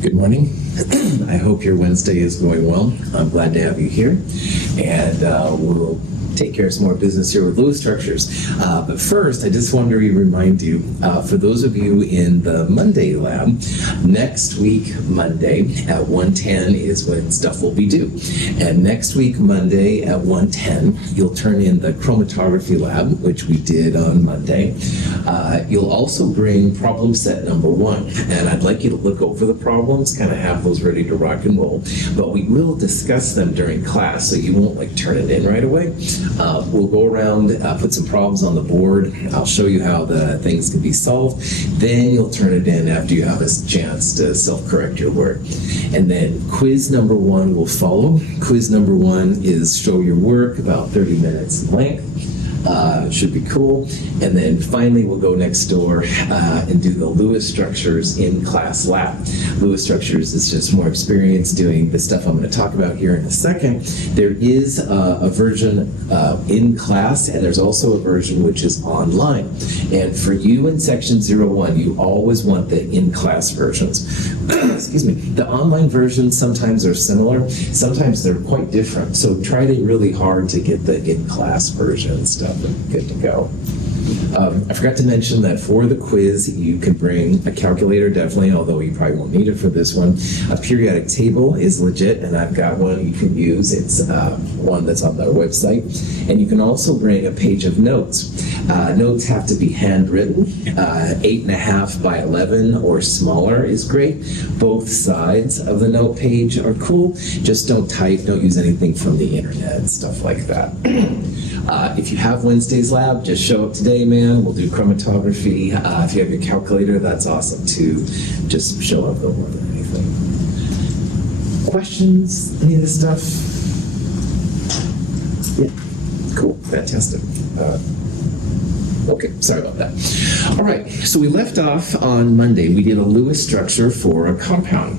Good morning. I hope your Wednesday is going well. I'm glad to have you here. And we'll take care of some more business here with Lewis structures. But first, I just wanted to remind you, for those of you in the Monday lab, next week, Monday at 1:10 is when stuff will be due. And next week, Monday at 1:10, you'll turn in the chromatography lab, which we did on Monday. You'll also bring problem set number 1. And I'd like you to look over the problems, kind of have those ready to rock and roll. But we will discuss them during class, so you won't turn it in right away. We'll go around, put some problems on the board. I'll show you how the things can be solved. Then you'll turn it in after you have a chance to self-correct your work. And then quiz number 1 will follow. Quiz number 1 is show your work, about 30 minutes in length. Should be cool. And then finally, we'll go next door and do the Lewis structures in class lab. Lewis structures is just more experience doing the stuff I'm going to talk about here in a second. There is a version in class, and there's also a version which is online. And for you in section 01, you always want the in-class versions. Excuse me. The online versions sometimes are similar, sometimes they're quite different. So try really hard to get the in-class version stuff and good to go. I forgot to mention that for the quiz, you can bring a calculator, definitely, although you probably won't need it for this one. A periodic table is legit, and I've got one you can use. It's one that's on their website. And you can also bring a page of notes. Notes have to be handwritten. 8.5 by 11 or smaller is great. Both sides of the note page are cool. Just don't type, don't use anything from the internet, stuff like that. If you have Wednesday's lab, just show up today, man. We'll do chromatography. If you have your calculator, that's awesome too. Just show up, no more than anything. Questions? Any of this stuff? Yeah, cool, fantastic. Okay, sorry about that. All right, so we left off on Monday. We did a Lewis structure for a compound.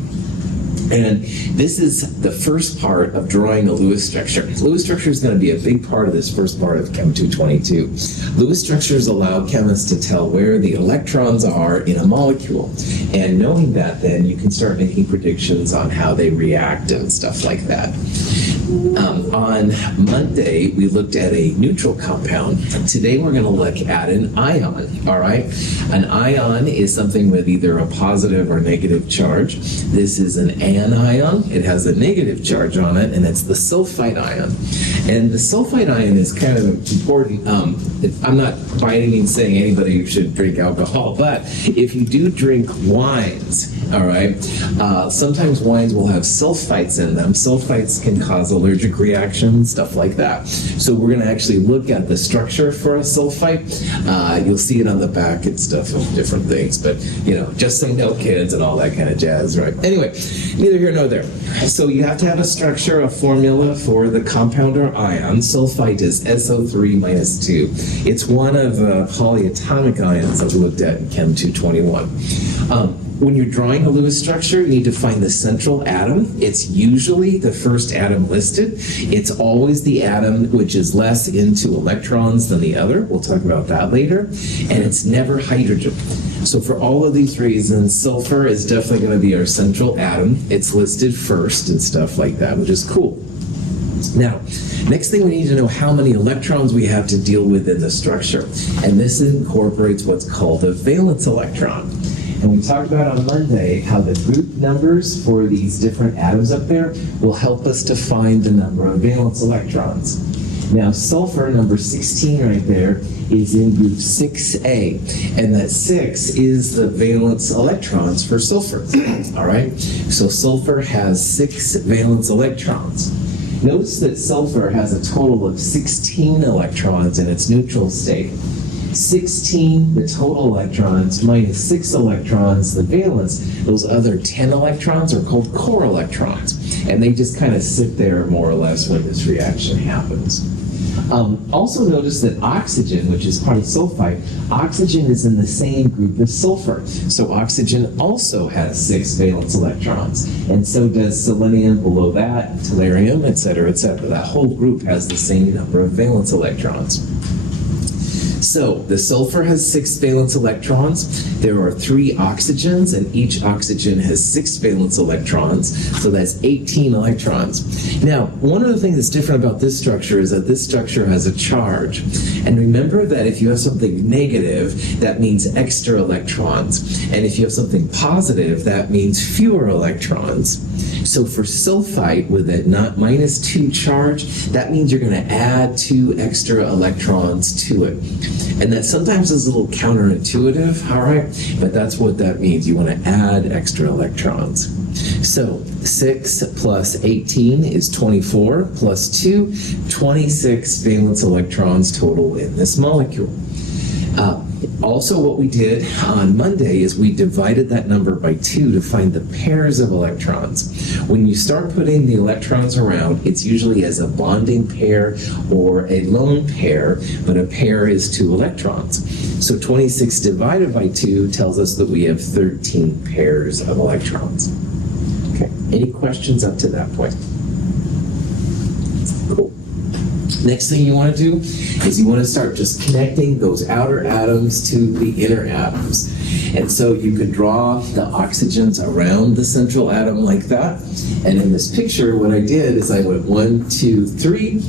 And this is the first part of drawing a Lewis structure. Lewis structure is going to be a big part of this first part of Chem 222. Lewis structures allow chemists to tell where the electrons are in a molecule. And knowing that, then you can start making predictions on how they react and stuff like that. On Monday, we looked at a neutral compound. Today, we're going to look at an ion, all right? An ion is something with either a positive or negative charge. This is an anion. It has a negative charge on it, and it's the sulfite ion. And the sulfite ion is kind of important. I'm not by any means saying anybody should drink alcohol, but if you do drink wines, all right, sometimes wines will have sulfites in them. Sulfites can cause allergic reactions, stuff like that. So we're going to actually look at the structure for a sulfite. You'll see it on the back and stuff of different things, but just say no, kids, and all that kind of jazz, right? Anyway, neither here nor there. So you have to have a structure, a formula for the compound or ion. Sulfite is SO3 minus 2. It's one of the polyatomic ions that we looked at in Chem 221. When you're drawing a Lewis structure, you need to find the central atom. It's usually the first atom listed. It's always the atom which is less into electrons than the other. We'll talk about that later. And it's never hydrogen. So for all of these reasons, sulfur is definitely going to be our central atom. It's listed first and stuff like that, which is cool. Now, next thing we need to know how many electrons we have to deal with in the structure. And this incorporates what's called a valence electron. And we talked about on Monday how the group numbers for these different atoms up there will help us to find the number of valence electrons. Now, sulfur, number 16 right there, is in group 6A. And that 6 is the valence electrons for sulfur. All right? So sulfur has 6 valence electrons. Notice that sulfur has a total of 16 electrons in its neutral state. 16, the total electrons, minus 6 electrons, the valence. Those other 10 electrons are called core electrons. And they just kind of sit there more or less when this reaction happens. Also notice that oxygen, which is part of sulfite, oxygen is in the same group as sulfur. So oxygen also has 6 valence electrons. And so does selenium below that, tellurium, etc., etc. That whole group has the same number of valence electrons. So the sulfur has 6 valence electrons. There are 3 oxygens, and each oxygen has 6 valence electrons. So that's 18 electrons. Now, one of the things that's different about this structure is that this structure has a charge. And remember that if you have something negative, that means extra electrons. And if you have something positive, that means fewer electrons. So for sulfite with a -2 charge, that means you're going to add 2 extra electrons to it. And that sometimes is a little counterintuitive, all right? But that's what that means. You want to add extra electrons. So 6 plus 18 is 24, plus 2, 26 valence electrons total in this molecule. Also, what we did on Monday is we divided that number by 2 to find the pairs of electrons. When you start putting the electrons around, it's usually as a bonding pair or a lone pair, but a pair is 2 electrons. So 26 divided by 2 tells us that we have 13 pairs of electrons. Okay, any questions up to that point? Cool. Next thing you want to do is you want to start just connecting those outer atoms to the inner atoms. And so you could draw the oxygens around the central atom like that. And in this picture, what I did is I went 1, 2, 3.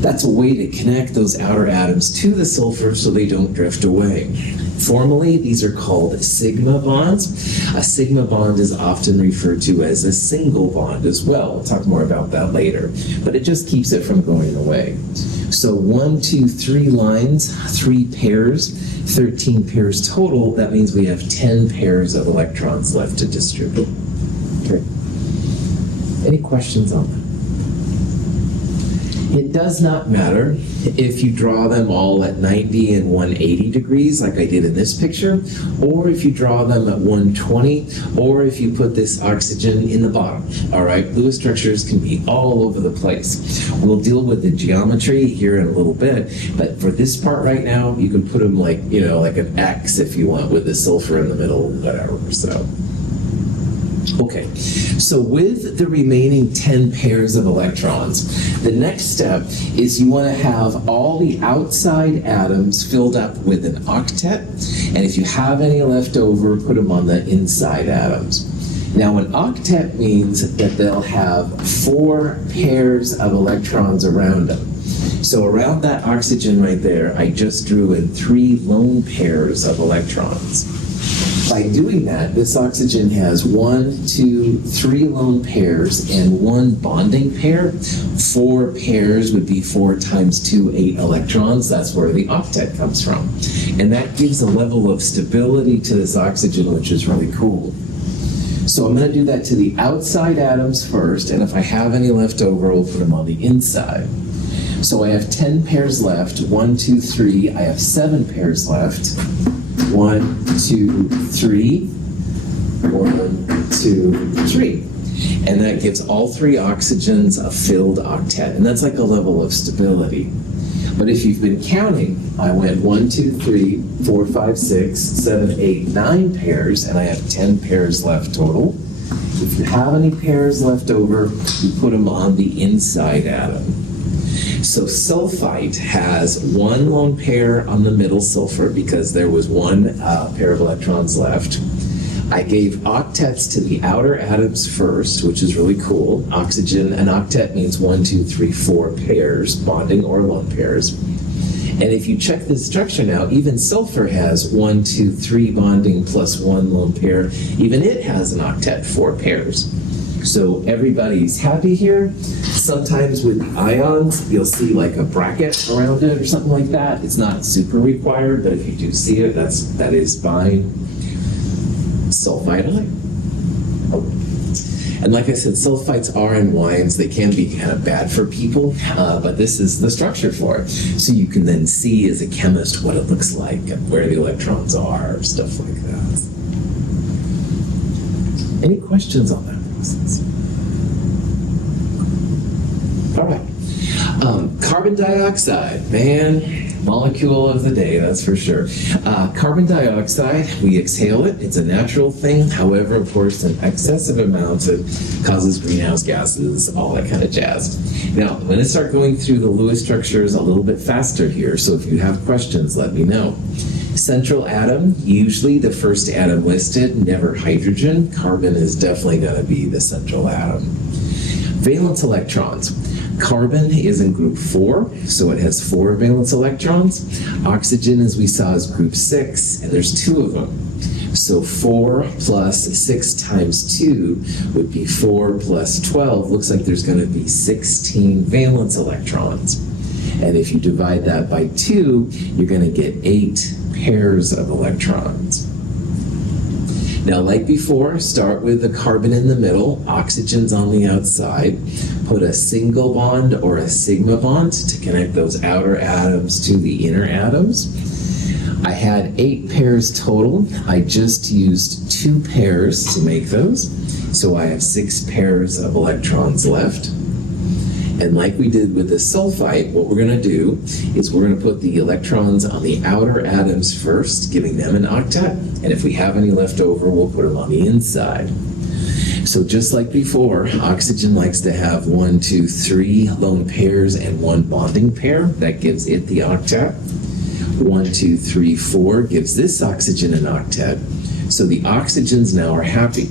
That's a way to connect those outer atoms to the sulfur so they don't drift away. Formally, these are called sigma bonds. A sigma bond is often referred to as a single bond as well. We'll talk more about that later. But it just keeps it from going away. So 1, 2, 3 lines, 3 pairs, 13 pairs total. That means we have 10 pairs of electrons left to distribute. Okay. Any questions on that? It does not matter if you draw them all at 90 and 180 degrees, like I did in this picture, or if you draw them at 120, or if you put this oxygen in the bottom. All right, Lewis structures can be all over the place. We'll deal with the geometry here in a little bit, but for this part right now, you can put them like, like an X if you want, with the sulfur in the middle, whatever, so. Okay, so with the remaining 10 pairs of electrons, the next step is you want to have all the outside atoms filled up with an octet, and if you have any left over, put them on the inside atoms. Now, an octet means that they'll have 4 pairs of electrons around them. So around that oxygen right there, I just drew in 3 lone pairs of electrons. By doing that, this oxygen has 1, 2, 3 lone pairs and 1 bonding pair. 4 pairs would be 4 times 2, 8 electrons. That's where the octet comes from. And that gives a level of stability to this oxygen, which is really cool. So I'm going to do that to the outside atoms first, and if I have any left over, we'll put them on the inside. So I have 10 pairs left. 1, 2, 3. I have 7 pairs left. 1, 2, 3. 1, 2, 3. And that gives all 3 oxygens a filled octet. And that's like a level of stability. But if you've been counting, I went 1, 2, 3, 4, 5, 6, 7, 8, 9 pairs, and I have 10 pairs left total. If you have any pairs left over, you put them on the inside atom. So sulfite has 1 lone pair on the middle sulfur because there was 1 pair of electrons left. I gave octets to the outer atoms first, which is really cool. Oxygen, an octet means 1, 2, 3, 4 pairs, bonding or lone pairs. And if you check this structure now, even sulfur has 1, 2, 3 bonding plus 1 lone pair. Even it has an octet, 4 pairs. So everybody's happy here. Sometimes with the ions, you'll see like a bracket around it or something like that. It's not super required, but if you do see it, that is fine. Sulfite ion. And like I said, sulfites are in wines. They can be kind of bad for people, but this is the structure for it. So you can then see as a chemist what it looks like and where the electrons are, stuff like that. Any questions on that process? All right. Carbon dioxide, man. molecule of the day, that's for sure. Carbon dioxide, we exhale it. It's a natural thing. However, of course, in excessive amounts, it causes greenhouse gases, all that kind of jazz. Now, I'm going to start going through the Lewis structures a little bit faster here, so if you have questions, let me know. Central atom, usually the first atom listed, never hydrogen. Carbon is definitely going to be the central atom. Valence electrons. Carbon is in group 4, so it has 4 valence electrons. Oxygen, as we saw, is group 6, and there's 2 of them. So 4 plus 6 times 2 would be 4 plus 12. Looks like there's going to be 16 valence electrons. And if you divide that by 2, you're going to get 8 pairs of electrons. Now, like before, start with the carbon in the middle, oxygen's on the outside. Put a single bond or a sigma bond to connect those outer atoms to the inner atoms. I had 8 pairs total. I just used 2 pairs to make those. So I have 6 pairs of electrons left. And like we did with the sulfite, what we're going to do is we're going to put the electrons on the outer atoms first, giving them an octet. And if we have any left over, we'll put them on the inside. So just like before, oxygen likes to have 1, 2, 3 lone pairs and 1 bonding pair. That gives it the octet. 1, 2, 3, 4 gives this oxygen an octet. So the oxygens now are happy.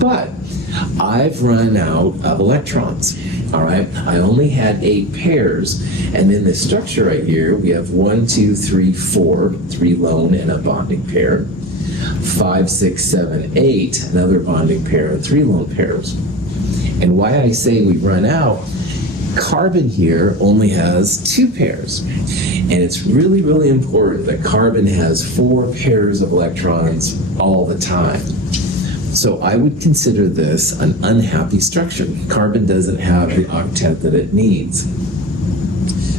But I've run out of electrons. All right, I only had 8 pairs, and in the structure right here, we have 1, 2, 3, 4, 3 lone and a bonding pair. 5, 6, 7, 8, another bonding pair, and 3 lone pairs. And why I say we run out, carbon here only has 2 pairs. And it's really, really important that carbon has 4 pairs of electrons all the time. So I would consider this an unhappy structure. Carbon doesn't have the octet that it needs.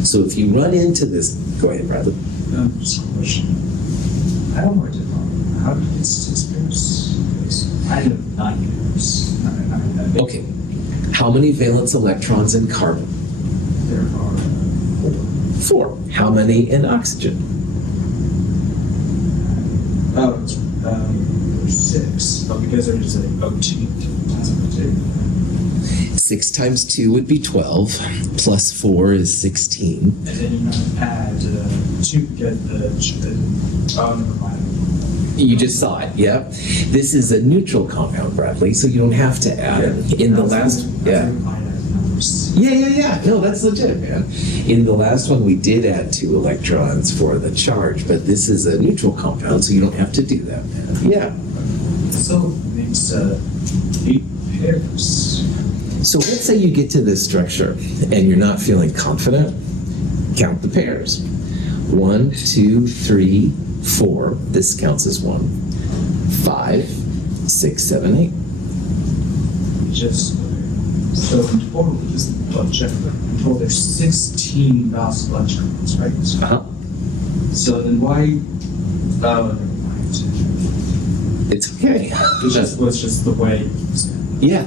So if you run into this, go ahead, Bradley. Just a question. I don't know how do you get 6 pairs? I have 9 pairs. Okay. How many valence electrons in carbon? There are 4. How many in oxygen? There's 6, but because there's an O2, that's O2. 6 times 2 would be 12, plus 4 is 16. And then you have to add 2 to get the never mind. You just saw it, yeah. This is a neutral compound, Bradley, so you don't have to add it. In the last, yeah. Yeah. No, that's legit, man. In the last one, we did add 2 electrons for the charge, but this is a neutral compound, so you don't have to do that, man. Yeah. So it makes 8 pairs. So let's say you get to this structure and you're not feeling confident. Count the pairs. 1, 2, 3, 4. This counts as 1. 5, 6, 7, 8. So in total, just double check. In total, there's 16 valence electrons, right? Uh-huh. So then why? Never mind. It's okay. It's just the way. Yeah.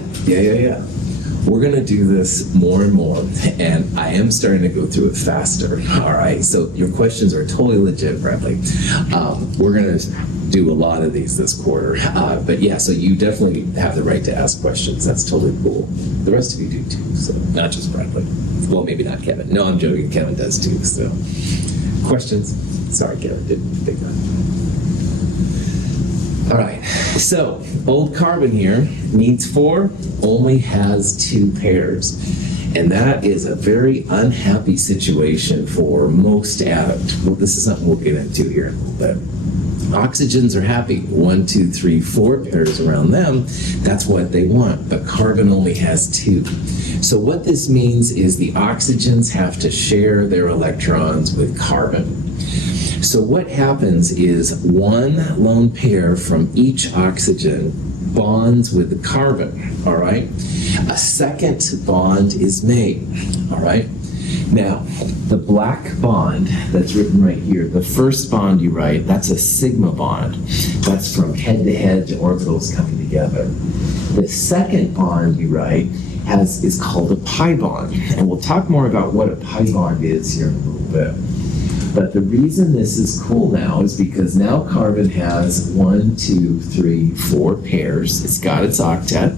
We're going to do this more and more, and I am starting to go through it faster. All right, so your questions are totally legit, Bradley. We're going to do a lot of these this quarter. But yeah, so you definitely have the right to ask questions. That's totally cool. The rest of you do too, so not just Bradley. Well, maybe not Kevin. No, I'm joking. Kevin does too, so. Questions? Sorry, Kevin, didn't think that. All right, so old carbon here needs 4, only has 2 pairs. And that is a very unhappy situation for most atoms. Well, this is something we'll get into here in a little bit. Oxygens are happy. 1, 2, 3, 4 pairs around them. That's what they want, but carbon only has 2. So what this means is the oxygens have to share their electrons with carbon. So what happens is 1 lone pair from each oxygen bonds with the carbon, all right? A second bond is made, all right? Now, the black bond that's written right here, the first bond you write, that's a sigma bond. That's from head-to-head orbitals coming together. The second bond you write is called a pi bond, and we'll talk more about what a pi bond is here in a little bit. But the reason this is cool now is because now carbon has 1, 2, 3, 4 pairs. It's got its octet,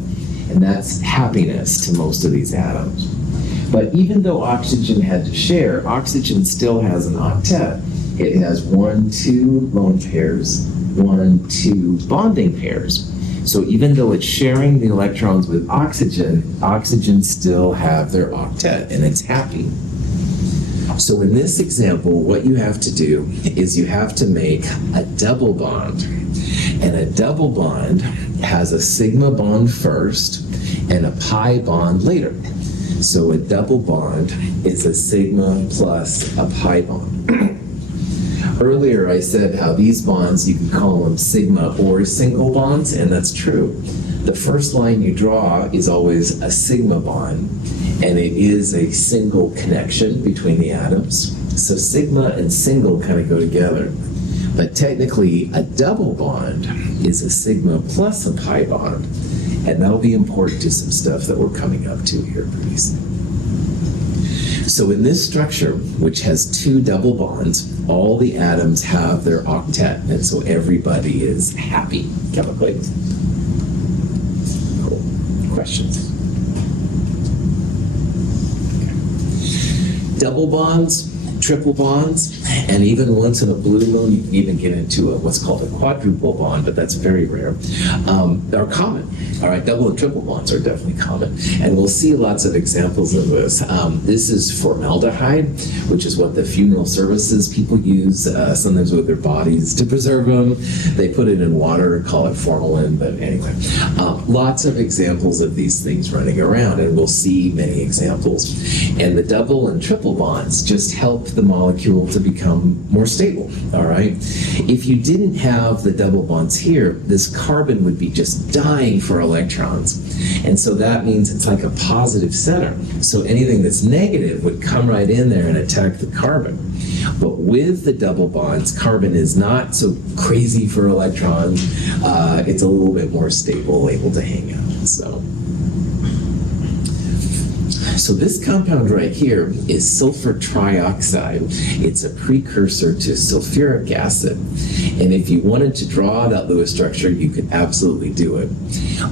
and that's happiness to most of these atoms. But even though oxygen had to share, oxygen still has an octet. It has 1, 2 lone pairs, 1, 2 bonding pairs. So even though it's sharing the electrons with oxygen, oxygen still have their octet, and it's happy. So in this example, what you have to do is you have to make a double bond. And a double bond has a sigma bond first and a pi bond later. So a double bond is a sigma plus a pi bond. Earlier I said how these bonds, you can call them sigma or single bonds, and that's true. The first line you draw is always a sigma bond, and it is a single connection between the atoms. So sigma and single kind of go together. But technically, a double bond is a sigma plus a pi bond, and that'll be important to some stuff that we're coming up to here pretty soon. So in this structure, which has 2 double bonds, all the atoms have their octet, and so everybody is happy chemically. Cool. Questions? Okay. Double bonds, triple bonds, and even once in a blue moon, you can even get into what's called a quadruple bond, but that's very rare. They're common. All right, double and triple bonds are definitely common, and we'll see lots of examples of this. This is formaldehyde, which is what the funeral services people use, sometimes with their bodies to preserve them. They put it in water and call it formalin, but anyway. Lots of examples of these things running around, and we'll see many examples. And the double and triple bonds just help the molecule to become more stable, all right? If you didn't have the double bonds here, this carbon would be just dying for electrons. And so that means it's like a positive center. So anything that's negative would come right in there and attack the carbon. But with the double bonds, carbon is not so crazy for electrons. It's a little bit more stable, able to hang out. So this compound right here is sulfur trioxide. It's a precursor to sulfuric acid. And if you wanted to draw that Lewis structure, you could absolutely do it.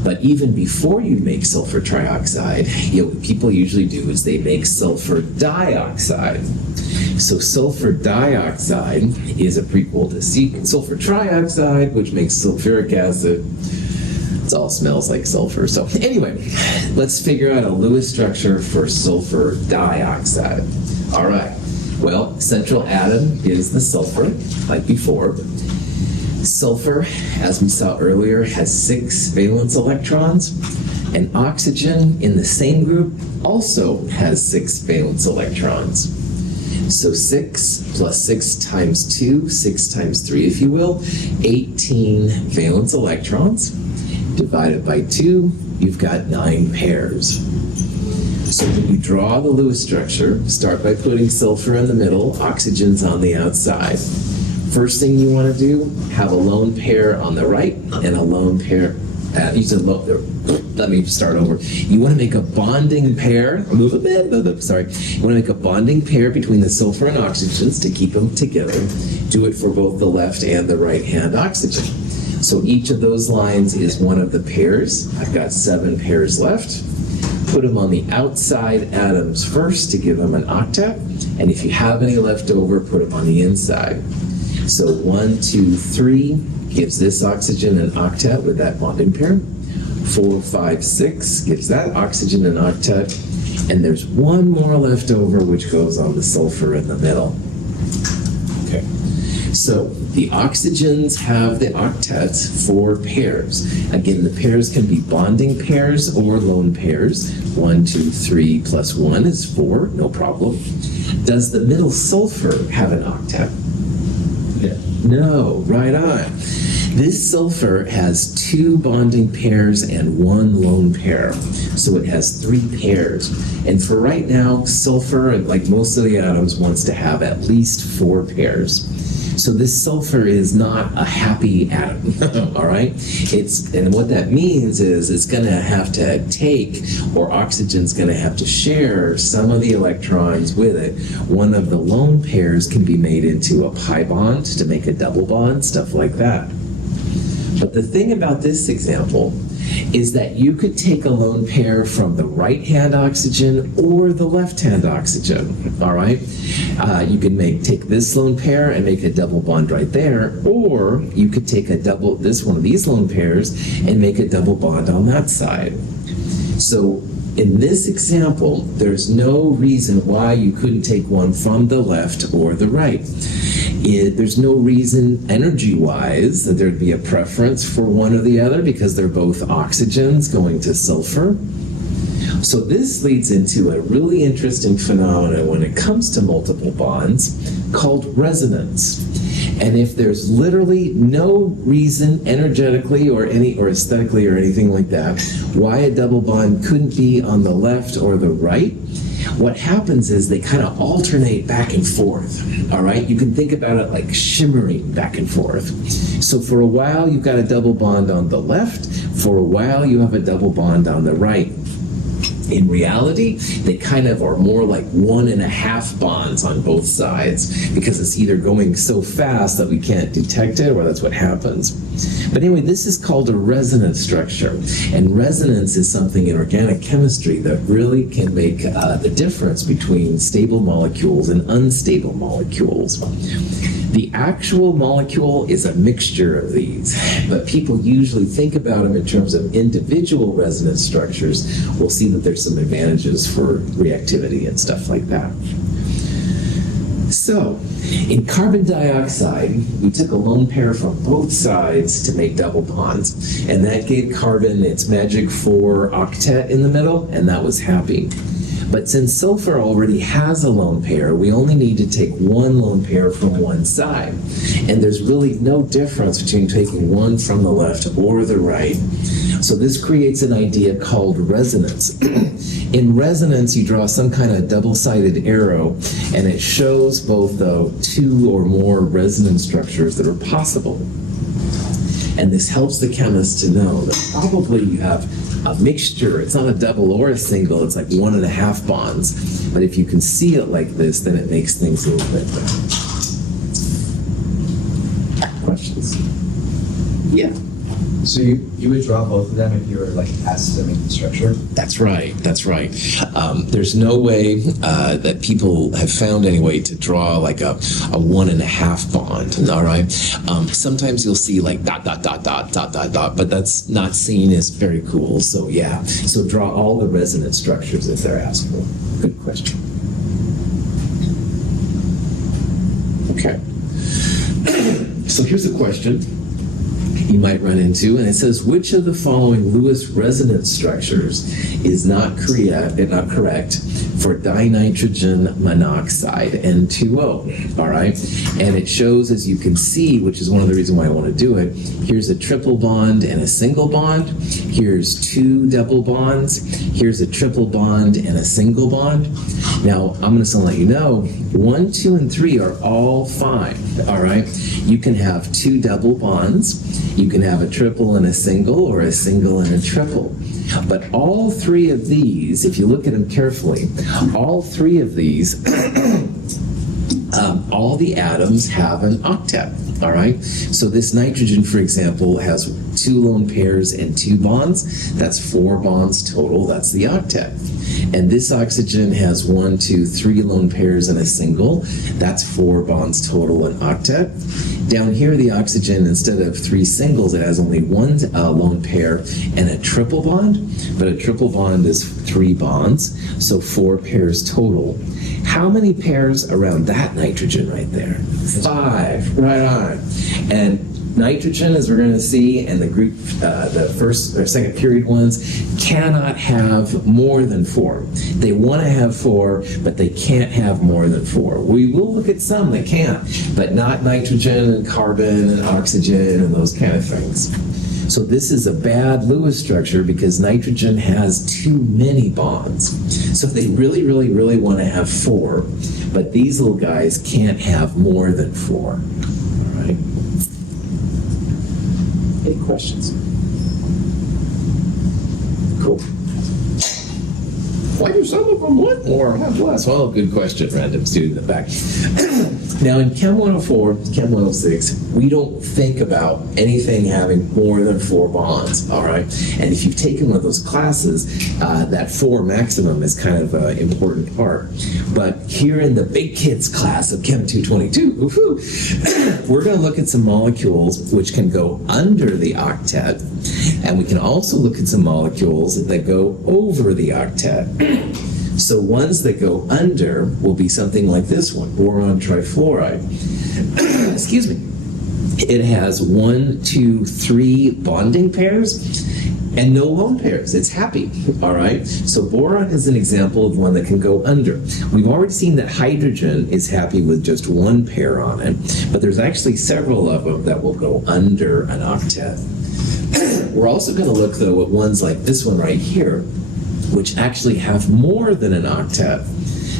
But even before you make sulfur trioxide, what people usually do is they make sulfur dioxide. So sulfur dioxide is a prequel to sulfur trioxide, which makes sulfuric acid. It all smells like sulfur. So anyway, let's figure out a Lewis structure for sulfur dioxide. All right. Well, central atom is the sulfur, like before. Sulfur, as we saw earlier, has 6 valence electrons, and oxygen in the same group also has 6 valence electrons. So 6 plus 6 times 2, 6 times 3, if you will, 18 valence electrons. Divided by 2, you've got 9 pairs. So when you draw the Lewis structure, start by putting sulfur in the middle, oxygen's on the outside. First thing you want to do, have a lone pair on the right and a lone pair. Let me start over. You want to make a bonding pair. Move a bit. Sorry. You want to make a bonding pair between the sulfur and oxygens to keep them together. Do it for both the left and the right hand oxygen. So each of those lines is one of the pairs. I've got 7 pairs left. Put them on the outside atoms first to give them an octet. And if you have any left over, put them on the inside. So 1, 2, 3 gives this oxygen an octet with that bonding pair. 4, 5, 6 gives that oxygen an octet. And there's one more left over, which goes on the sulfur in the middle. Okay. So the oxygens have the octets 4 pairs. Again, the pairs can be bonding pairs or lone pairs. 1, 2, 3 plus 1 is 4, no problem. Does the middle sulfur have an octet? No, right on. This sulfur has 2 bonding pairs and 1 lone pair. So it has 3 pairs. And for right now, sulfur, like most of the atoms, wants to have at least 4 pairs. So this sulfur is not a happy atom, all right? And what that means is it's going to have to take, or oxygen's going to have to share some of the electrons with it. One of the lone pairs can be made into a pi bond to make a double bond, stuff like that. But the thing about this example is that you could take a lone pair from the right-hand oxygen or the left-hand oxygen, all right? You can take this lone pair and make a double bond right there, or you could take one of these lone pairs and make a double bond on that side. So in this example, there's no reason why you couldn't take one from the left or the right. There's no reason energy-wise that there'd be a preference for one or the other because they're both oxygens going to sulfur. So this leads into a really interesting phenomenon when it comes to multiple bonds called resonance. And if there's literally no reason energetically or aesthetically or anything like that why a double bond couldn't be on the left or the right, what happens is they kind of alternate back and forth, all right? You can think about it like shimmering back and forth. So for a while, you've got a double bond on the left. For a while, you have a double bond on the right. In reality, they kind of are more like 1.5 bonds on both sides because it's either going so fast that we can't detect it or that's what happens. But anyway, this is called a resonance structure. And resonance is something in organic chemistry that really can make the difference between stable molecules and unstable molecules. The actual molecule is a mixture of these, but people usually think about them in terms of individual resonance structures. We'll see that there's some advantages for reactivity and stuff like that. So, in carbon dioxide, we took a lone pair from both sides to make double bonds, and that gave carbon its magic 4 octet in the middle, and that was happy. But since sulfur already has a lone pair, we only need to take one lone pair from one side. And there's really no difference between taking one from the left or the right. So this creates an idea called resonance. In resonance, you draw some kind of double-sided arrow, and it shows both the 2 or more resonance structures that are possible. And this helps the chemist to know that probably you have a mixture. It's not a double or a single, it's like 1.5 bonds. But if you can see it like this, then it makes things a little bit better. Questions? Yeah. So you would draw both of them if you were like asked to make the structure? That's right. There's no way that people have found any way to draw like a 1.5 bond, all right? Sometimes you'll see like ... but that's not seen as very cool, so yeah. So draw all the resonance structures if they're asked for. Good question. Okay. So here's a question you might run into, and it says, which of the following Lewis resonance structures is not correct for dinitrogen monoxide, N2O, all right? And it shows, as you can see, which is one of the reasons why I want to do it, here's a triple bond and a single bond, here's 2 double bonds, here's a triple bond and a single bond. Now, I'm just going to let you know, 1, 2, and 3 are all fine, all right? You can have 2 double bonds, you can have a triple and a single, or a single and a triple. But all 3 of these, if you look at them carefully, all 3 of these, all the atoms have an octet, all right? So this nitrogen, for example, has 2 lone pairs and 2 bonds. That's 4 bonds total. That's the octet. And this oxygen has 1, 2, 3 lone pairs and a single. That's 4 bonds total, an octet. Down here, the oxygen, instead of 3 singles, it has only 1 lone pair and a triple bond. But a triple bond is 3 bonds, so 4 pairs total. How many pairs around that nitrogen right there? 5, right on. And nitrogen, as we're going to see, and the group, the first or second period ones, cannot have more than 4. They want to have 4, but they can't have more than 4. We will look at some that can, but not nitrogen and carbon and oxygen and those kind of things. So this is a bad Lewis structure because nitrogen has too many bonds. So they really, really, really want to have 4, but these little guys can't have more than 4. Any questions? Cool. Why do some of them want more or have less? Well, good question, random student in the back. Now, in Chem 104, Chem 106, we don't think about anything having more than 4 bonds, all right? And if you've taken one of those classes, that 4 maximum is kind of an important part. But here in the big kids class of Chem 222, we're going to look at some molecules which can go under the octet, and we can also look at some molecules that go over the octet. So ones that go under will be something like this one, boron trifluoride. Excuse me. It has 1, 2, 3 bonding pairs and no lone pairs. It's happy, all right? So boron is an example of one that can go under. We've already seen that hydrogen is happy with just 1 pair on it, but there's actually several of them that will go under an octet. We're also going to look, though, at ones like this one right here, which actually have more than an octet.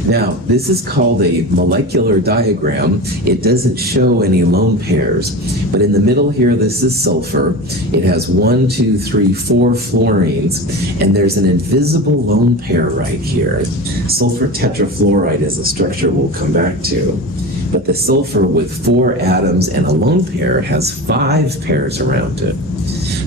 Now, this is called a molecular diagram. It doesn't show any lone pairs, but in the middle here, this is sulfur. It has 1, 2, 3, 4 fluorines, and there's an invisible lone pair right here. Sulfur tetrafluoride is a structure we'll come back to. But the sulfur with 4 atoms and a lone pair has 5 pairs around it.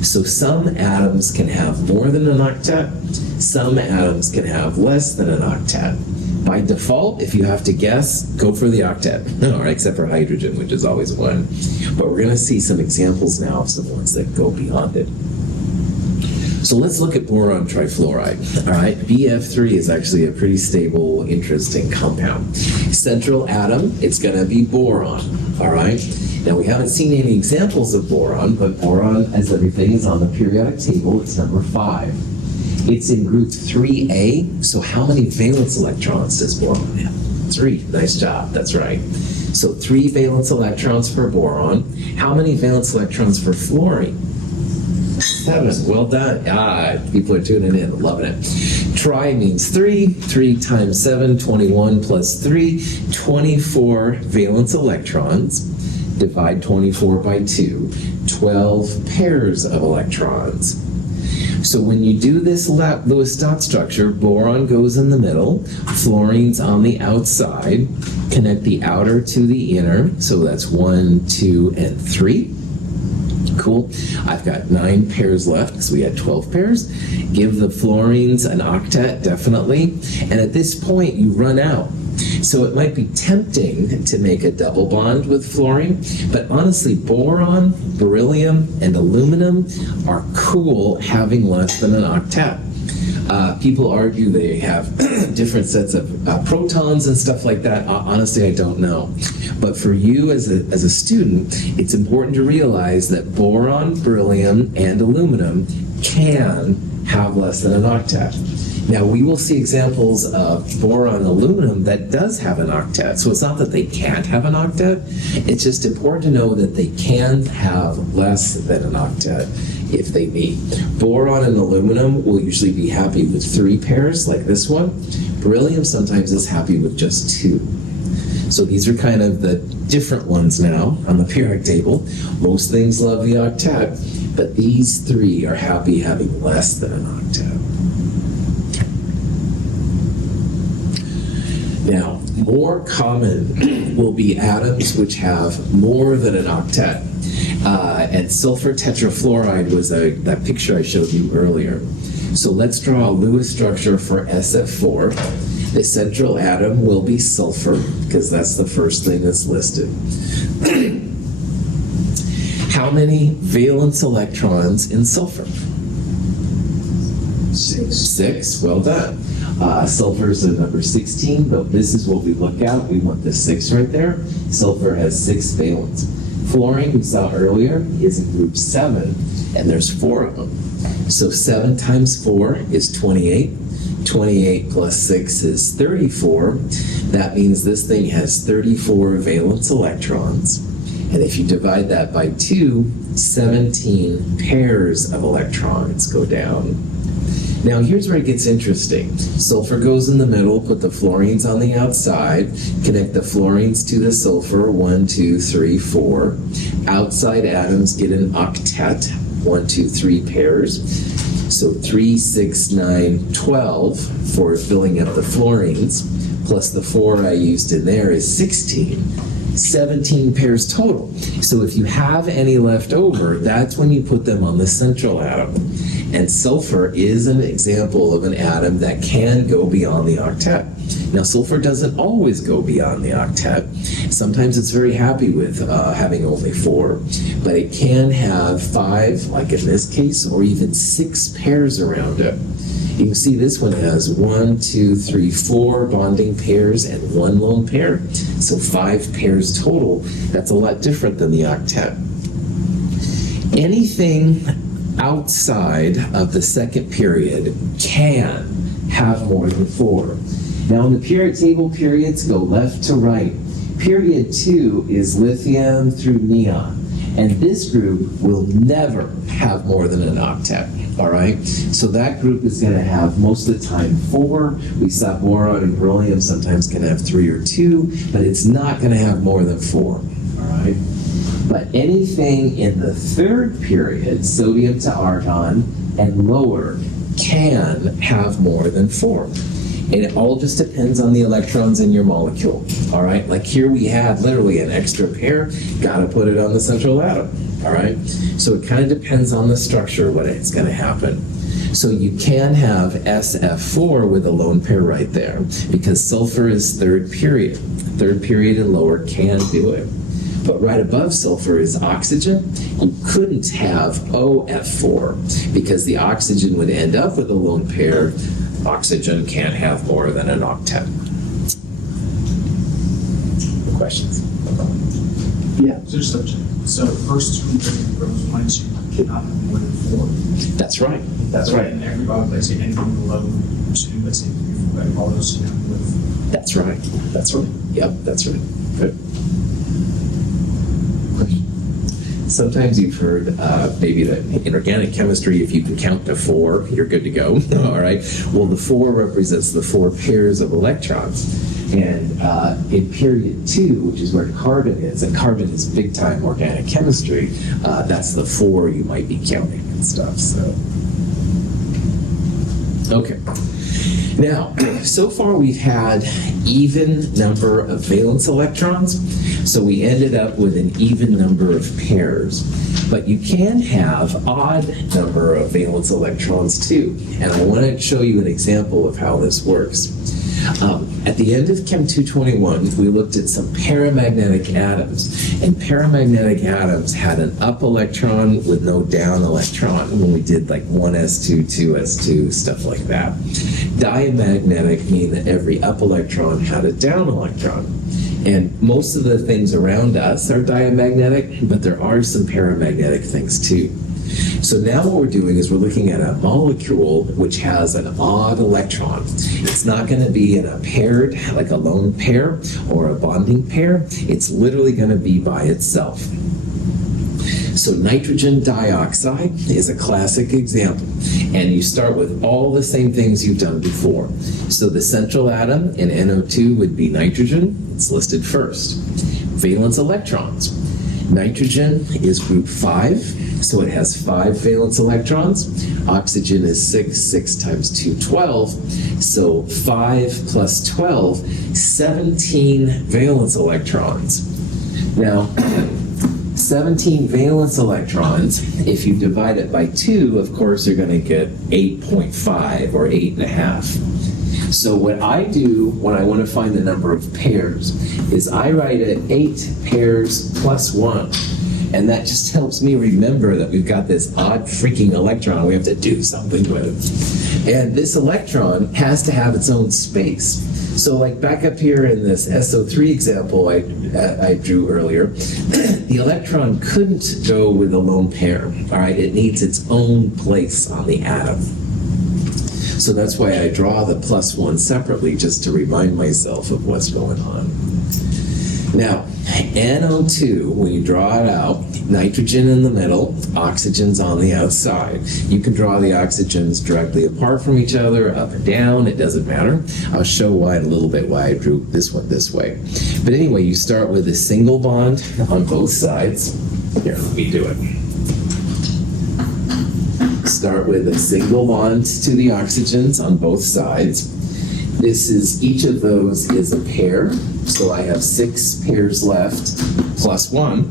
So some atoms can have more than an octet, some atoms can have less than an octet. By default, if you have to guess, go for the octet. All right, except for hydrogen, which is always 1. But we're going to see some examples now of some ones that go beyond it. So let's look at boron trifluoride. All right, BF3 is actually a pretty stable, interesting compound. Central atom, it's going to be boron. All right. Now, we haven't seen any examples of boron, but boron, as everything, is on the periodic table. It's number 5. It's in group 3A, so how many valence electrons does boron have? 3. Nice job. That's right. So 3 valence electrons for boron. How many valence electrons for fluorine? 7. Well done. People are tuning in, loving it. Tri means 3. 3 times 7, 21 plus 3, 24 valence electrons. Divide 24 by 2, 12 pairs of electrons. So when you do this Lewis dot structure, boron goes in the middle, fluorine's on the outside, connect the outer to the inner, so that's 1, 2, and 3. Cool. I've got 9 pairs left because we had 12 pairs. Give the fluorines an octet, definitely. And at this point, you run out. So it might be tempting to make a double bond with fluorine, but honestly, boron, beryllium, and aluminum are cool having less than an octet. People argue they have different sets of protons and stuff like that. Honestly, I don't know. But for you as a student, it's important to realize that boron, beryllium, and aluminum can have less than an octet. Now, we will see examples of boron aluminum that does have an octet. So it's not that they can't have an octet. It's just important to know that they can have less than an octet if they meet. Boron and aluminum will usually be happy with 3 pairs, like this one. Beryllium sometimes is happy with just 2. So these are kind of the different ones now on the periodic table. Most things love the octet, but these 3 are happy having less than an octet. Now, more common will be atoms which have more than an octet. And sulfur tetrafluoride was that picture I showed you earlier. So let's draw a Lewis structure for SF4. The central atom will be sulfur, because that's the first thing that's listed. How many valence electrons in sulfur? 6. 6, well done. Sulfur is the number 16, but this is what we look at. We want the 6 right there. Sulfur has 6 valence. Fluorine, we saw earlier, is in group 7, and there's 4 of them. So 7 times 4 is 28. 28 plus 6 is 34. That means this thing has 34 valence electrons. And if you divide that by 2, 17 pairs of electrons go down. Now here's where it gets interesting. Sulfur goes in the middle, put the fluorines on the outside, connect the fluorines to the sulfur, 1, 2, 3, 4. Outside atoms get an octet. 1, 2, 3 pairs. So 3, 6, 9, 12 for filling up the fluorines, plus the 4 I used in there is 16. 17 pairs total. So if you have any left over, that's when you put them on the central atom. And sulfur is an example of an atom that can go beyond the octet. Now, sulfur doesn't always go beyond the octet. Sometimes it's very happy with having only 4, but it can have 5, like in this case, or even 6 pairs around it. You can see this one has 1, 2, 3, 4 bonding pairs and 1 lone pair. So 5 pairs total. That's a lot different than the octet. Anything outside of the second period can have more than 4. Now in the period table, periods go left to right. Period 2 is lithium through neon. And this group will never have more than an octet, all right? So that group is going to have, most of the time, 4. We saw boron and beryllium sometimes can have 3 or 2, but it's not going to have more than 4, all right? But anything in the third period, sodium to argon and lower, can have more than 4. And it all just depends on the electrons in your molecule, all right? Like here we had literally an extra pair, gotta put it on the central atom, all right? So it kind of depends on the structure when it's gonna happen. So you can have SF4 with a lone pair right there, because sulfur is third period. Third period and lower can do it. But right above sulfur is oxygen. You couldn't have OF4, because the oxygen would end up with a lone pair. Oxygen can't have more than an octet. Questions? Yeah. So just to check. So the first 2 rows, 1 and 2 cannot have more than 4. That's right. That's right. And everybody, let's say anything below 2, let's say 3, 4, 5, all those can have more than 4. That's right. That's right. Yep, that's right. Good. Sometimes you've heard maybe that in organic chemistry, if you can count to 4, you're good to go. All right. Well, the 4 represents the 4 pairs of electrons. And in period 2, which is where carbon is, and carbon is big time organic chemistry, that's the 4 you might be counting and stuff. So, okay. Now, so far we've had even number of valence electrons, so we ended up with an even number of pairs. But you can have odd number of valence electrons too, and I want to show you an example of how this works. At the end of Chem 221, we looked at some paramagnetic atoms, and paramagnetic atoms had an up electron with no down electron when we did like 1s2, 2s2, stuff like that. Diamagnetic mean that every up electron had a down electron. And most of the things around us are diamagnetic, but there are some paramagnetic things too. So now what we're doing is we're looking at a molecule which has an odd electron. It's not going to be in a paired, like a lone pair or a bonding pair. It's literally going to be by itself. So nitrogen dioxide is a classic example. And you start with all the same things you've done before. So the central atom in NO2 would be nitrogen. It's listed first. Valence electrons. Nitrogen is group 5, so it has 5 valence electrons. Oxygen is 6, 6 times 2, 12. So 5 plus 12, 17 valence electrons. Now, 17 valence electrons, if you divide it by 2, of course, you're going to get 8.5 or 8.5. So what I do when I want to find the number of pairs is I write it 8 pairs plus 1. And that just helps me remember that we've got this odd freaking electron we have to do something with. And this electron has to have its own space. So like back up here in this SO3 example I drew earlier, the electron couldn't go with a lone pair. All right, it needs its own place on the atom. So that's why I draw the plus 1 separately, just to remind myself of what's going on. Now, NO2, when you draw it out, nitrogen in the middle, oxygen's on the outside. You can draw the oxygens directly apart from each other, up and down, it doesn't matter. I'll show why in a little bit why I drew this one this way. But anyway, you start with a single bond on both sides. Here, let me do it. start with a single bond to the oxygens on both sides. Each of those is a pair, so I have 6 pairs left, plus 1.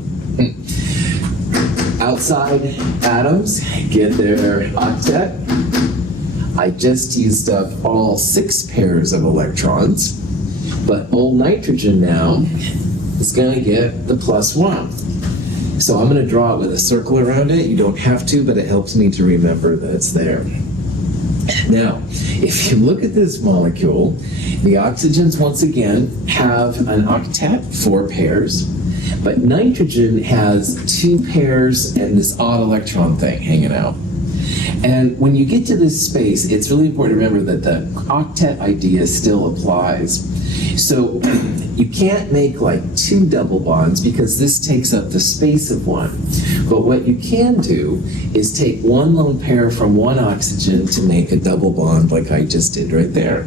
Outside atoms get their octet. I just used up all 6 pairs of electrons, but old nitrogen now is going to get the plus 1. So I'm going to draw it with a circle around it. You don't have to, but it helps me to remember that it's there. Now, if you look at this molecule, the oxygens once again have an octet, 4 pairs, but nitrogen has 2 pairs and this odd electron thing hanging out. And when you get to this space, it's really important to remember that the octet idea still applies. So you can't make like 2 double bonds because this takes up the space of 1. But what you can do is take 1 lone pair from 1 oxygen to make a double bond like I just did right there.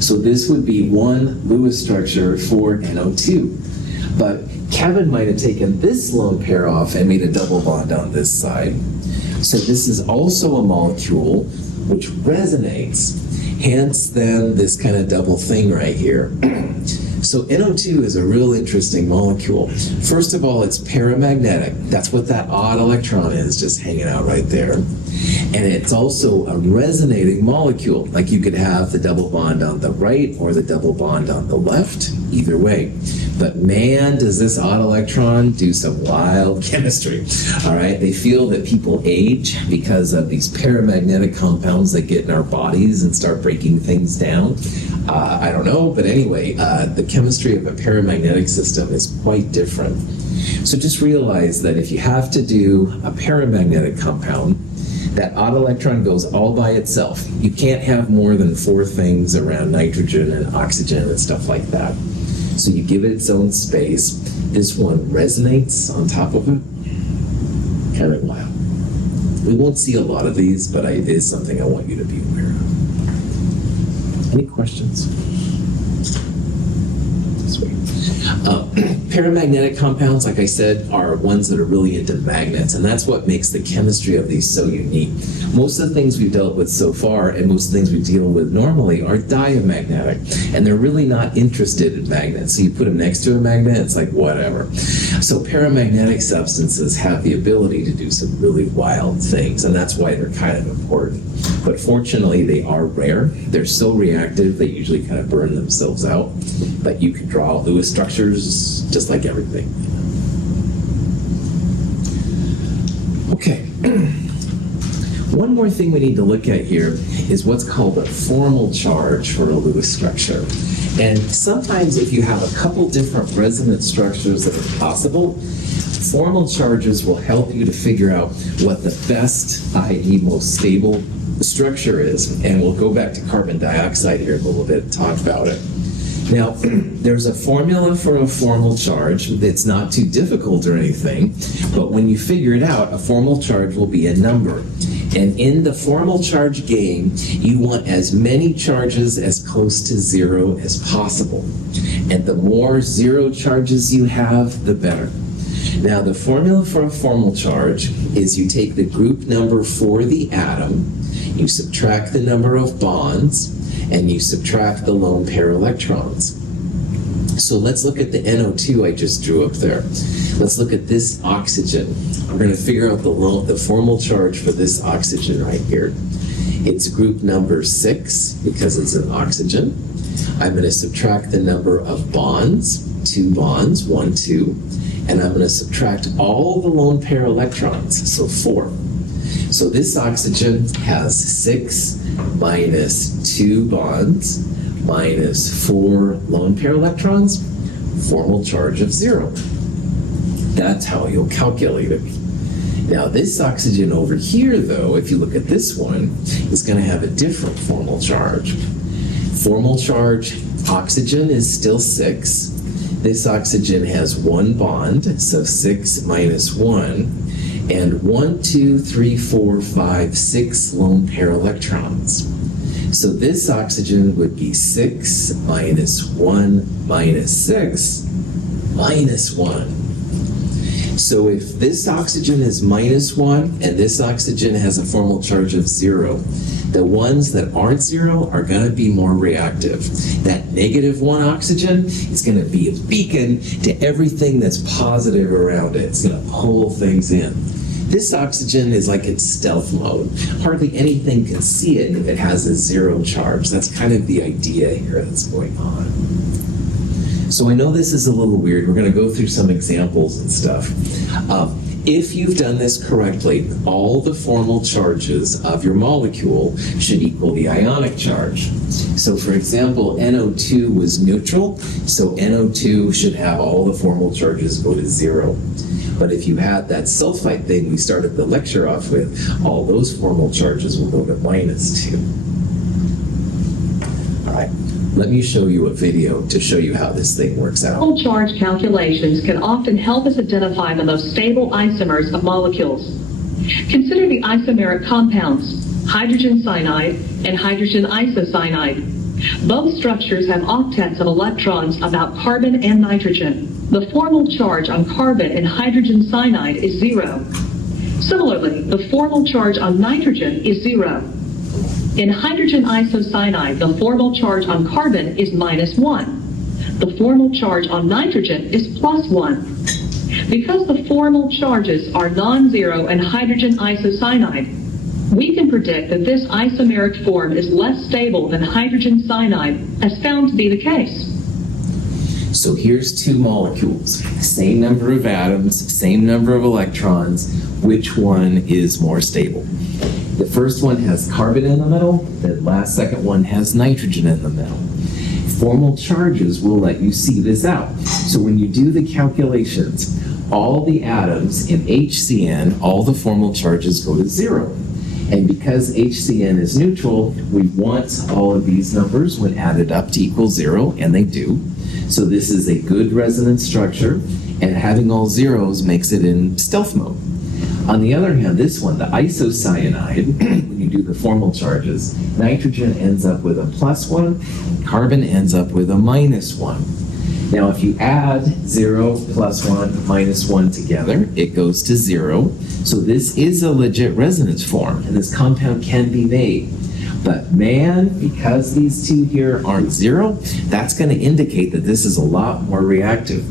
So this would be 1 Lewis structure for NO2. But Kevin might have taken this lone pair off and made a double bond on this side. So this is also a molecule which resonates, hence then this kind of double thing right here. So NO2 is a real interesting molecule. First of all, it's paramagnetic. That's what that odd electron is, just hanging out right there. And it's also a resonating molecule, like you could have the double bond on the right or the double bond on the left, either way. But man, does this odd electron do some wild chemistry. All right, they feel that people age because of these paramagnetic compounds that get in our bodies and start breaking things down. I don't know, but anyway, the chemistry of a paramagnetic system is quite different. So just realize that if you have to do a paramagnetic compound, that odd electron goes all by itself. You can't have more than 4 things around nitrogen and oxygen and stuff like that. So you give it its own space. This one resonates on top of it. Kind of wild. We won't see a lot of these, but it is something I want you to be aware of. Any questions? Sweet. Paramagnetic compounds, like I said, are ones that are really into magnets, and that's what makes the chemistry of these so unique. Most of the things we've dealt with so far, and most of the things we deal with normally, are diamagnetic, and they're really not interested in magnets. So you put them next to a magnet, it's like whatever. So paramagnetic substances have the ability to do some really wild things, and that's why they're kind of important. But fortunately, they are rare. They're so reactive, they usually kind of burn themselves out. But you can draw Lewis structures just like everything. Okay. One more thing we need to look at here is what's called a formal charge for a Lewis structure. And sometimes if you have a couple different resonance structures that are possible, formal charges will help you to figure out what the best, i.e. most stable structure is. And we'll go back to carbon dioxide here in a little bit and talk about it. Now, there's a formula for a formal charge. It's not too difficult or anything, but when you figure it out, a formal charge will be a number. And in the formal charge game, you want as many charges as close to 0 as possible. And the more 0 charges you have, the better. Now, the formula for a formal charge is you take the group number for the atom, you subtract the number of bonds, and you subtract the lone pair electrons. So let's look at the NO2 I just drew up there. Let's look at this oxygen. We're going to figure out the formal charge for this oxygen right here. It's group number 6 because it's an oxygen. I'm going to subtract the number of bonds, 2 bonds, 1, 2, and I'm going to subtract all the lone pair electrons, so 4. So this oxygen has 6 minus 2 bonds minus 4 lone pair electrons, formal charge of 0. That's how you'll calculate it. Now this oxygen over here, though, if you look at this one, is going to have a different formal charge. Formal charge oxygen is still 6. This oxygen has 1 bond, so 6 minus 1. And 1, 2, 3, 4, 5, 6 lone pair electrons. So this oxygen would be 6 minus 1 minus 6 minus 1. So if this oxygen is -1 and this oxygen has a formal charge of 0, the ones that aren't 0 are going to be more reactive. That -1 oxygen is going to be a beacon to everything that's positive around it. It's going to pull things in. This oxygen is like in stealth mode. Hardly anything can see it if it has a 0 charge. That's kind of the idea here that's going on. So I know this is a little weird. We're going to go through some examples and stuff. If you've done this correctly, all the formal charges of your molecule should equal the ionic charge. So for example, NO2 was neutral, so NO2 should have all the formal charges go to 0. But if you had that sulfite thing we started the lecture off with, all those formal charges will go to -2. All right, let me show you a video to show you how this thing works out. Formal charge calculations can often help us identify the most stable isomers of molecules. Consider the isomeric compounds, hydrogen cyanide and hydrogen isocyanide. Both structures have octets of electrons about carbon and nitrogen. The formal charge on carbon in hydrogen cyanide is 0. Similarly, the formal charge on nitrogen is 0. In hydrogen isocyanide, the formal charge on carbon is -1. The formal charge on nitrogen is +1. Because the formal charges are non-zero in hydrogen isocyanide, we can predict that this isomeric form is less stable than hydrogen cyanide, as found to be the case. So here's two molecules, same number of atoms, same number of electrons. Which one is more stable? The first one has carbon in the middle, the second one has nitrogen in the middle. Formal charges will let you see this out. So when you do the calculations, all the atoms in HCN, all the formal charges go to 0. And because HCN is neutral, we want all of these numbers, when added up, to equal 0, and they do. So this is a good resonance structure, and having all zeros makes it in stealth mode. On the other hand, this one, the isocyanide, when you do the formal charges, nitrogen ends up with a +1, carbon ends up with a -1. Now, if you add 0, +1, -1 together, it goes to 0. So this is a legit resonance form, and this compound can be made. But man, because these two here aren't 0, that's going to indicate that this is a lot more reactive.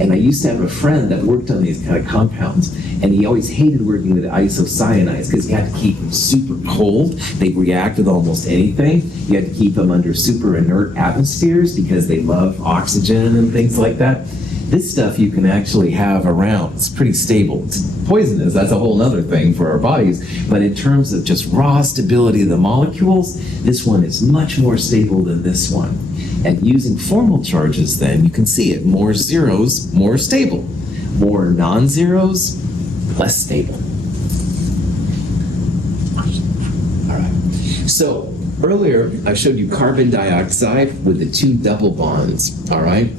And I used to have a friend that worked on these kind of compounds, and he always hated working with isocyanides because you had to keep them super cold. They react with almost anything. You had to keep them under super inert atmospheres because they love oxygen and things like that. This stuff you can actually have around. It's pretty stable. It's poisonous. That's a whole other thing for our bodies. But in terms of just raw stability of the molecules, this one is much more stable than this one. And using formal charges, then, you can see it. More zeros, more stable. More non-zeros, less stable. All right. So earlier, I showed you carbon dioxide with the 2 double bonds, all right?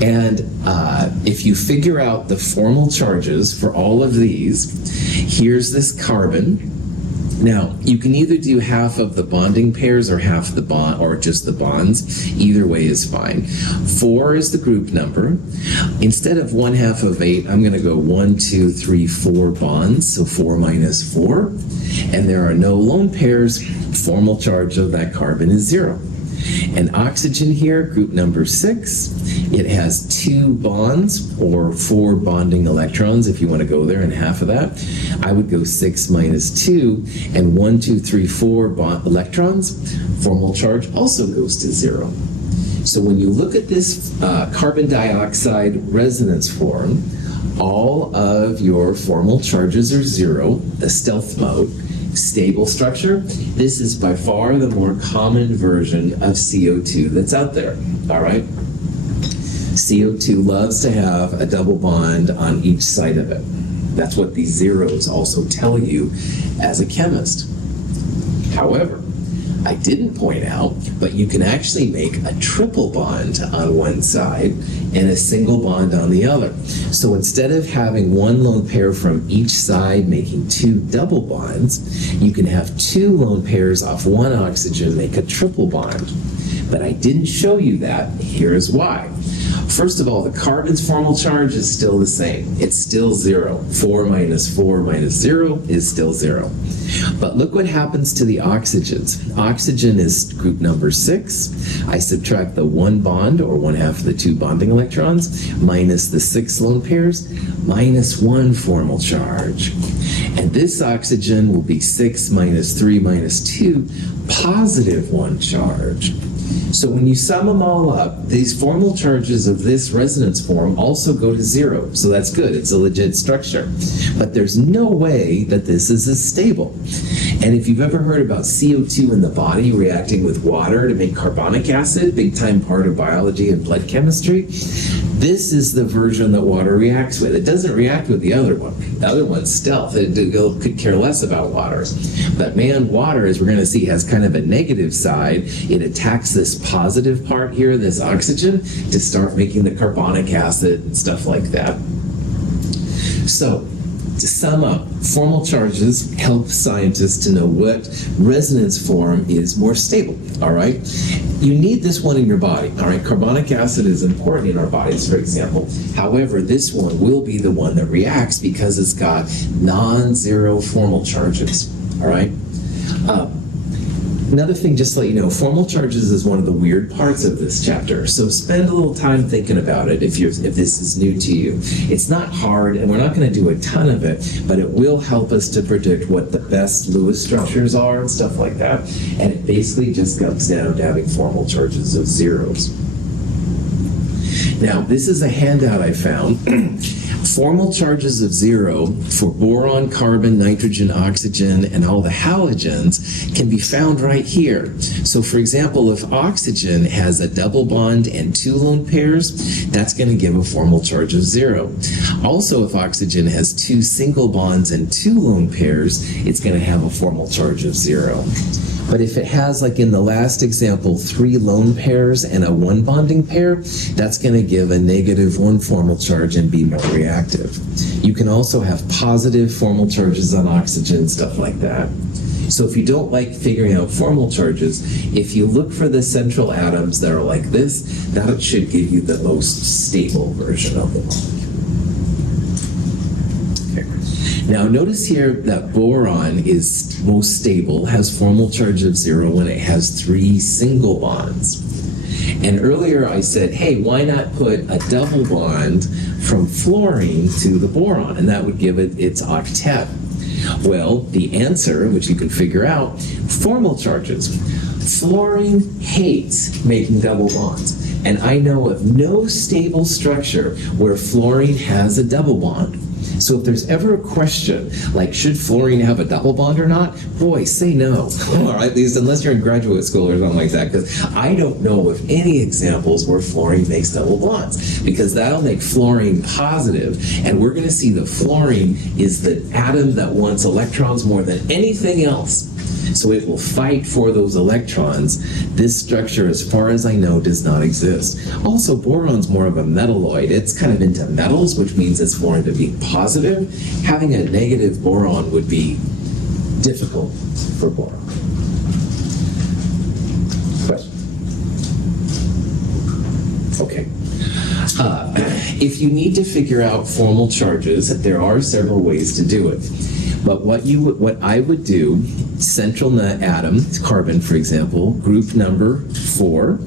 And if you figure out the formal charges for all of these, here's this carbon. Now, you can either do half of the bonding pairs or half the bond, or just the bonds. Either way is fine. 4 is the group number. Instead of 1/2 of 8, I'm going to go 1, 2, 3, 4 bonds, so 4 minus 4. And there are no lone pairs. Formal charge of that carbon is 0. And oxygen here, group number 6, it has 2 bonds, or 4 bonding electrons, if you want to go there, and half of that. I would go 6 minus 2, and 1, 2, 3, 4 electrons. Formal charge also goes to 0. So when you look at this carbon dioxide resonance form, all of your formal charges are 0, the stealth mode. Stable structure. This is by far the more common version of CO2 that's out there, all right? CO2 loves to have a double bond on each side of it. That's what these zeros also tell you as a chemist. However, I didn't point out, but you can actually make a triple bond on one side and a single bond on the other. So instead of having 1 lone pair from each side making 2 double bonds, you can have 2 lone pairs off 1 oxygen make a triple bond. But I didn't show you that. Here's why. First of all, the carbon's formal charge is still the same. It's still 0. 4 minus 0 is still 0. But look what happens to the oxygens. Oxygen is group number 6. I subtract the 1 bond, or 1/2 of the 2 bonding electrons, minus the 6 lone pairs, minus 1 formal charge. And this oxygen will be 6 minus 3 minus 2, positive 1 charge. So when you sum them all up, these formal charges of this resonance form also go to 0. So that's good. It's a legit structure. But there's no way that this is as stable. And if you've ever heard about CO2 in the body reacting with water to make carbonic acid, big time part of biology and blood chemistry, this is the version that water reacts with. It doesn't react with the other one. The other one's stealth. It could care less about water. But man, water, as we're going to see, has kind of a negative side. It attacks this positive part here, this oxygen, to start making the carbonic acid and stuff like that. So, to sum up, formal charges help scientists to know what resonance form is more stable, all right? You need this one in your body, all right? Carbonic acid is important in our bodies, for example. However, this one will be the one that reacts because it's got non-zero formal charges, all right? Another thing, just to let you know, formal charges is one of the weird parts of this chapter. So spend a little time thinking about it if this is new to you. It's not hard, and we're not going to do a ton of it, but it will help us to predict what the best Lewis structures are and stuff like that. And it basically just comes down to having formal charges of zeros. Now, this is a handout I found. Formal charges of 0 for boron, carbon, nitrogen, oxygen, and all the halogens can be found right here. So for example, if oxygen has a double bond and 2 lone pairs, that's going to give a formal charge of 0. Also, if oxygen has 2 single bonds and 2 lone pairs, it's going to have a formal charge of 0. But if it has, like in the last example, 3 lone pairs and a 1 bonding pair, that's going to give a negative 1 formal charge and be more reactive. You can also have positive formal charges on oxygen, stuff like that. So if you don't like figuring out formal charges, if you look for the central atoms that are like this, that should give you the most stable version of them. Now notice here that boron is most stable, has formal charge of 0 when it has 3 single bonds. And earlier I said, hey, why not put a double bond from fluorine to the boron? And that would give it its octet. Well, the answer, which you can figure out, formal charges. Fluorine hates making double bonds. And I know of no stable structure where fluorine has a double bond. So if there's ever a question, like, should fluorine have a double bond or not? Boy, say no. All right, at least unless you're in graduate school or something like that, because I don't know of any examples where fluorine makes double bonds, because that'll make fluorine positive, and we're going to see that fluorine is the atom that wants electrons more than anything else. So it will fight for those electrons. This structure, as far as I know, does not exist. Also, boron's more of a metalloid. It's kind of into metals, which means it's more into being positive. Having a negative boron would be difficult for boron. Question? Okay. If you need to figure out formal charges, there are several ways to do it. But what I would do, central atom, carbon for example, group number 4,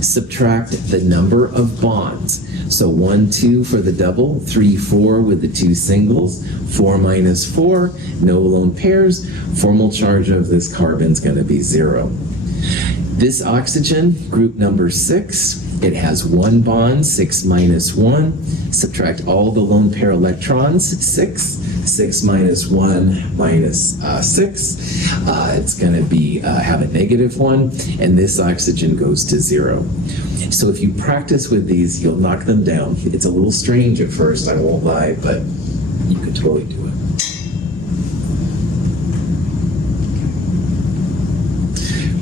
subtract the number of bonds. So 1, 2 for the double, 3, 4 with the 2 singles, 4 minus 4, no lone pairs, formal charge of this carbon is going to be 0. This oxygen, group number 6, it has 1 bond, 6 minus 1, subtract all the lone pair electrons, 6 minus 1 minus 6, it's going to be have a negative 1, and this oxygen goes to 0. So if you practice with these, you'll knock them down. It's a little strange at first, I won't lie, but you can totally do it.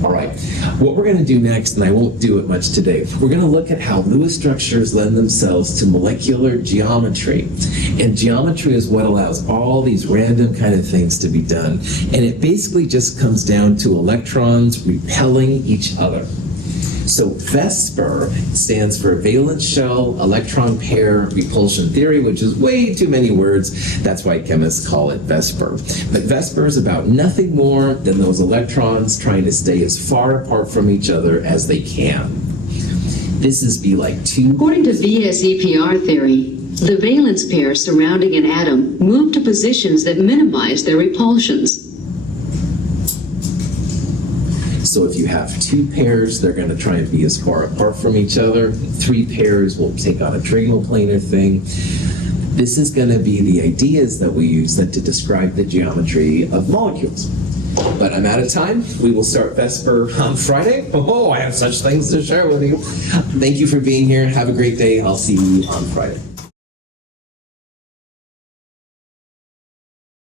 All right, what we're going to do next, and I won't do it much today, we're going to look at how Lewis structures lend themselves to molecular geometry. And geometry is what allows all these random kind of things to be done. And it basically just comes down to electrons repelling each other. So VESPR stands for valence shell electron pair repulsion theory, which is way too many words. That's why chemists call it VESPR. But VESPR is about nothing more than those electrons trying to stay as far apart from each other as they can. This is be like two... According to VSEPR theory, the valence pairs surrounding an atom move to positions that minimize their repulsions. So if you have two pairs, they're going to try and be as far apart from each other. Three pairs will take on a trigonoplanar thing. This is going to be the ideas that we use to describe the geometry of molecules. But I'm out of time. We will start VESPR on Friday. Oh, I have such things to share with you. Thank you for being here. Have a great day. I'll see you on Friday.